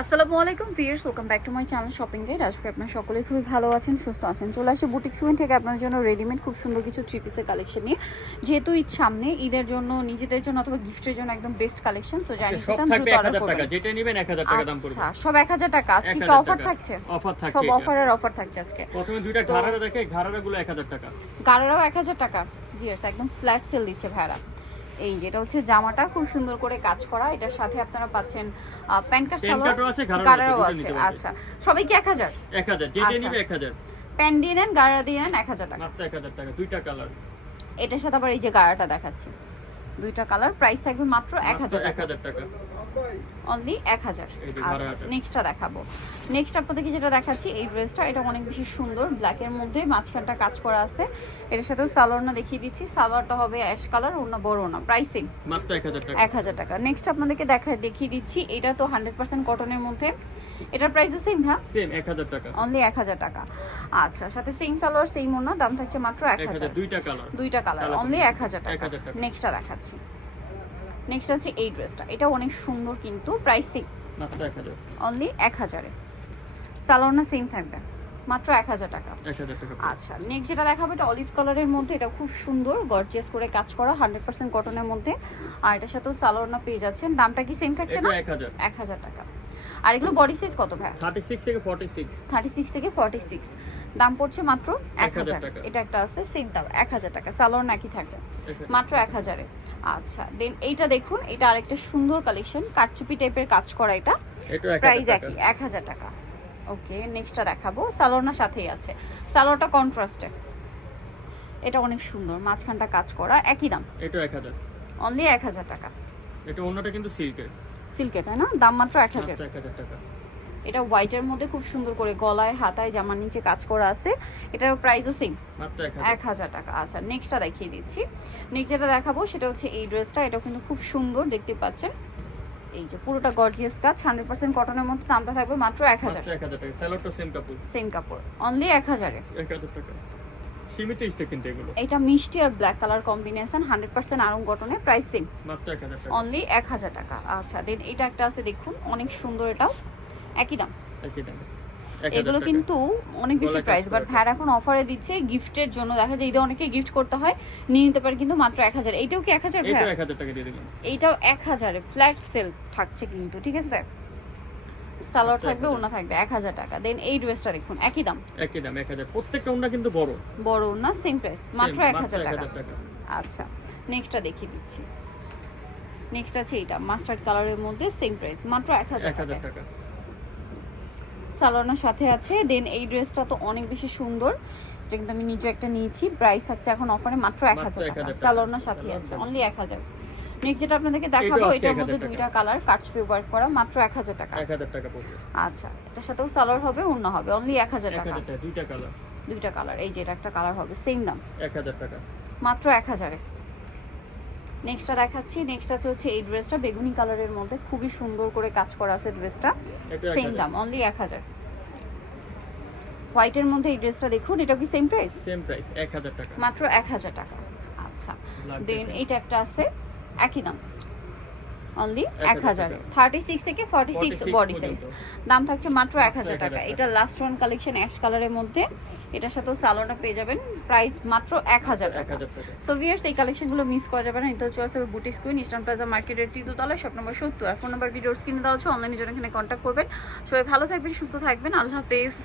আসসালামু আলাইকুম viewers, welcome back to my channel shopping guide. আজকে আপনারা সকলেই খুবই ভালো আছেন, সুস্থ আছেন। চলে আসি বুটিক্স উইন থেকে আপনার জন্য রেডিমেড খুব সুন্দর কিছু থ্রি পিসের কালেকশন নিয়ে। যেহেতু ঈদ সামনে, ঈদের জন্য, নিজেদের জন্য অথবা গিফটের জন্য একদম বেস্ট কালেকশন। সো জানি সব চান থাকবে দ্রুত অর্ডার 1000 টাকা, করবেন। যেটা নেবেন 1000 টাকা দাম পড়বে। আচ্ছা, সব 1000 টাকা। আজকে কি 1000 অফার টাকা। থাকছে? অফার থাকছে, সব অফার থাকছে আজকে। প্রথমে দুইটা ঘাড়ারা দেখে, ঘাড়ারা গুলো 1000 টাকা, গাড়ারাও 1000 টাকা। ভিউয়ার্স একদম ফ্ল্যাট সেল দিচ্ছে ভাড়া। এই যেটা হচ্ছে জামাটা খুব সুন্দর করে কাজ করা, এটার সাথে আপনারা পাচ্ছেন প্যান্ট কাট সালোয়ার আছে, গাড়ারাও আছে। আচ্ছা, সবাই কি 1000? 1000 যেটা নিবে 1000। প্যান্ট দিয়ে নেন, গাড়া দিয়ে নেন 1000 টাকা, মাত্র 1000 টাকা। দুইটা কালার, এটার সাথে আবার এই যে গাড়াটা দেখাচ্ছি, দুইটা কালার, প্রাইস থাকবে মাত্র 1000 টাকা, 1000 টাকা, অনলি 1000। এই যে আচ্ছা, গাড়াটা। নেক্সটটা দেখাবো। নেক্সট আপনাদেরকে যেটা দেখাচ্ছি, এই ড্রেসটা, এটা অনেক বেশি সুন্দর, ব্ল্যাকের মধ্যে মাঝখানটা কাজ করা আছে। এটার সাথেও সালোয়ারটা দেখিয়ে দিচ্ছি, সালোয়ারটা হবে অ্যাশ কালার, ওনা বড় না, প্রাইসিং মাত্র 1000 টাকা, 1000 টাকা। নেক্সট আপনাদেরকে দেখিয়ে দিচ্ছি, এটা তো 100% কটনের মধ্যে, এটার প্রাইসও সেম, হ্যাঁ সেম 1000 টাকা, অনলি 1000 টাকা। আচ্ছা, সাথে সেম সালোয়ার সেম ওনা, দাম থাকছে মাত্র 1000। দুইটা কালার, অনলি 1000 টাকা। নেক্সটটা দেখাচ্ছি। নেক্সট আছে এই ড্রেসটা, এটা অনেক সুন্দর কিন্তু প্রাইসিং মাত্র 1000, অনলি 1000 এ। সালোয়ারটা সেম থাকবে, মাত্র 1000 টাকা। 1000 টাকা। আচ্ছা, নেক্সট যেটা দেখাবো, এটা অলিভ কালারের মধ্যে, এটা খুব সুন্দর গর্জিয়াস করে কাজ করা, 100% কটনের মধ্যে। আর এটার সাথেও সালোয়ারটা পেয়ে যাচ্ছেন। দামটা কি সেম থাকছে না? 1000 টাকা। আর এগুলো বডি সাইজ কত ভাই? 36 থেকে 46, 36 থেকে 46। দাম পড়ছে মাত্র 1000 টাকা। এটা একটা আছে সেম দাম 1000 টাকা, সালোয়ার নাকি থাকবে মাত্র 1000 এ। আচ্ছা, দেন এইটা দেখুন, এটা আরেকটা সুন্দর কালেকশন, কাটচুপি টাইপের কাজ করা, এটা প্রাইস একই 1000 টাকা। ওকে, নেক্সটটা দেখাবো, সালোয়ারটা সাথেই আছে, সালোয়ারটা কন্ট্রাস্টে, এটা অনেক সুন্দর, মাঝখানটা কাজ করা, একই দাম, এটা 1000, অনলি 1000 টাকা। এটা অন্যটা কিন্তু সিল্কের, সিল্কের, তাই না? দাম মাত্র 1000 টাকা। এটা হোয়াইটের মধ্যে খুব সুন্দর করে গলায়, হাতায়, জামার নিচে কাজ করা আছে, এটার প্রাইসও সেম মাত্র 1000 টাকা। আচ্ছা, নেক্সটটা দেখিয়ে দিচ্ছি। নেক্সট যেটা দেখাবো সেটা হচ্ছে এই ড্রেসটা, এটা কিন্তু খুব সুন্দর, দেখতে পাচ্ছেন এই যে পুরোটা গর্জিয়াস কাজ, 100% কটনের মধ্যে, দামটা থাকবে মাত্র 1000 টাকা। সালোয়ারটা সেম কাপড়, সেম কাপড়, অনলি 1000 এ। 1000 টাকা। সীমিত স্টক কিন্তু এগুলো। এটা মিষ্টি আর ব্ল্যাক কালার কম্বিনেশন, 100% আরং কটনে, প্রাইস সেম মাত্র 1000 টাকা, অনলি 1000 টাকা। আচ্ছা, দেন এটা একটা আছে দেখুন, অনেক সুন্দর, এটাও একই দাম। একই দাম। এগুলো কিন্তু অনেক বেশি প্রাইস, বাট ভ্যাট এখন অফারে দিচ্ছে গিফটের জন্য, দেখা যায় ঈদে অনেকে গিফট করতে হয়, নিয়ে নিতে পারে কিন্তু মাত্র 1000। এইটাও কি 1000 ভাই? এটাও 1000 টাকা দিয়ে দিলাম। এইটাও 1000 এ ফ্ল্যাট সেল থাকছে কিন্তু, ঠিক আছে? সালোয়ার থাকবে, ওড়না থাকবে, 1000 টাকা। দেন এই ড্রেসটা দেখুন, একই দাম, 1000। প্রত্যেকটা ওড়না কিন্তু বড়, বড় ওড়না, সেম প্রাইস, মাত্র 1000 টাকা। 1000 টাকা। আচ্ছা, নেক্সটটা দেখিয়ে দিচ্ছি। নেক্সট আছে এটা মাস্টার্ড কালারের মধ্যে, সেম প্রাইস, মাত্র 1000 টাকা। সালোয়ারের সাথে আছে। দেন এই ড্রেসটা তো অনেক বেশি সুন্দর, এটা কিন্তু আমি নিজে একটা নিয়েছি, প্রাইস থাকছে এখন অফারে মাত্র 1000 টাকা, সালোয়ারের সাথে আছে, অনলি 1000। নেক্সট যেটা আপনাদেরকে দেখাবো, এটার মধ্যে দুইটা কালার, কাটচুপি ওয়ার্ক করা, মাত্র 1000 টাকা। 1000 টাকা পড়বে। আচ্ছা, এটার সাথেও সালোয়ার হবে, ওড়না হবে, অনলি 1000 টাকা। দুইটা কালার, এই যে এটা একটা কালার হবে, সেম দাম 1000 টাকা, মাত্র 1000 এ। নেক্সটটা দেখাচ্ছি। নেক্সট আছে হচ্ছে এই ড্রেসটা, বেগুনি কালারের মধ্যে, খুবই সুন্দর করে কাজ করা আছে ড্রেসটা, সেম দাম, অনলি 1000। হোয়াইটের মধ্যে এই ড্রেসটা দেখুন, এটা কি সেম প্রাইস? সেম প্রাইস, 1000 টাকা, মাত্র 1000 টাকা। আচ্ছা, দেন এইটা একটা আছে, একই দাম, অনলি 1000 এ। 36 থেকে 46 বডি সাইজ, দাম থাকছে মাত্র 1000 টাকা। এটা লাস্ট ওয়ান কালেকশন, অ্যাশ কালারের মধ্যে, এটার সাথেও সালোয়ারটা পেয়ে যাবেন, প্রাইস মাত্র 1000 টাকা। সো ভিউয়ার্স, এই কালেকশনগুলো মিস করা যাবে না। এটা হচ্ছে আসলে বুটিক্স কুইন, ইস্টার্ন প্লাজা মার্কেটের তৃতীয়তলা, শপ নম্বর 70। আর ফোন নাম্বার ভিডিওর স্ক্রিনে দেওয়া হচ্ছে, অনলাইনে জন্য এখানে কন্ট্যাক্ট করবেন। সবাই ভালো থাকবেন, সুস্থ থাকবেন, আল্লাহ হাফেজ।